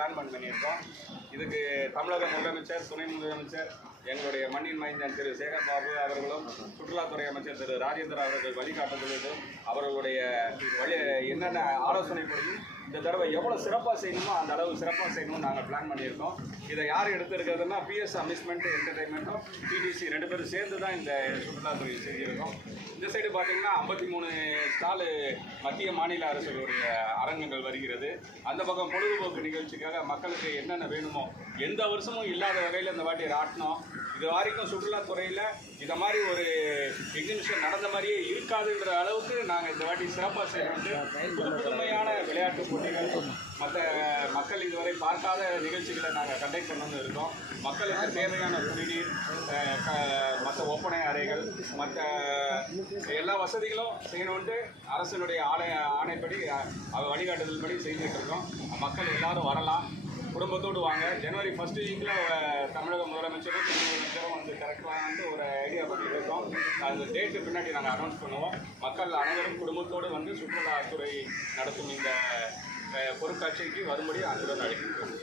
Plan பண்ணியிருக்கோம். இதுக்கு தமிழக முதலமைச்சர், துணை முதலமைச்சர், எங்களுடைய மண்ணின் மைந்தன் திரு சேகர் பாபு அவர்களும், சுற்றுலாத்துறை அமைச்சர் திரு ராஜேந்திர அவர்கள் வழிகாட்டுதலும், அவர்களுடைய என்னென்ன ஆலோசனைப்படியும் இந்த தடவை எவ்வளோ சிறப்பாக செய்யணுமோ அந்த அளவு சிறப்பாக செய்யணும்னு நாங்கள் பிளான் பண்ணியிருக்கோம். இதை யார் எடுத்துருக்கிறதுனா பிஎஸ் அம்யூஸ்மெண்ட் என்டர்டைன்மெண்ட்டும் டிடிசி 2 பேரும் சேர்ந்து தான் இந்த சுற்றுலாத்துறை செஞ்சுருக்கோம். இந்த சைடு பார்த்தீங்கன்னா 53 ஸ்டாலு மத்திய மாநில அரசுடைய அரங்கங்கள் வருகிறது. அந்த பக்கம் பொழுதுபோக்கு நிகழ்ச்சிக்காக மக்களுக்கு என்னென்ன வேணுமோ எந்த வருஷமும் இல்லாத வகையில் இந்த வாட்டி ராட்டினோம். இது வரைக்கும் சுற்றுலாத்துறையில் இந்த மாதிரி ஒரு எக்ஸிபிஷன் நடந்த மாதிரியே இருக்காதுன்ற அளவுக்கு நாங்கள் இந்த வாட்டி சிறப்பாக செய்யறது புதுமையான விளையாட்டு போட்டிகள், மற்ற மக்கள் இதுவரை பார்க்காத நிகழ்ச்சிகளை நாங்கள் கண்டக்ட் பண்ணணும்னு இருக்கோம். மக்களுக்கு தேவையான குடிநீர், மற்ற ஒப்பனை அறைகள், மற்ற எல்லா வசதிகளும் செய்யணுன்ட்டு அரசினுடைய ஆணைப்படி வழிகாட்டுதல் படி செய்துட்டு இருக்கோம். மக்கள் எல்லாரும் வரலாம், குடும்பத்தோடு வாங்க. ஜனவரி 1 வீக்கில் தமிழக முதலமைச்சரும் துணை முதலமைச்சரும் வந்து கரெக்டாக ஒரு ஐடியா பண்ணிட்டு இருக்கோம். அந்த டேட்டு பின்னாடி நாங்கள் அனௌன்ஸ் பண்ணுவோம். மக்கள் அனைவரும் குடும்பத்தோடு வந்து சுற்றுலாத்துறை நடத்தும் இந்த பொருட்காட்சிக்கு வரும்படி அன்புடன் அழைக்கின்றோம்.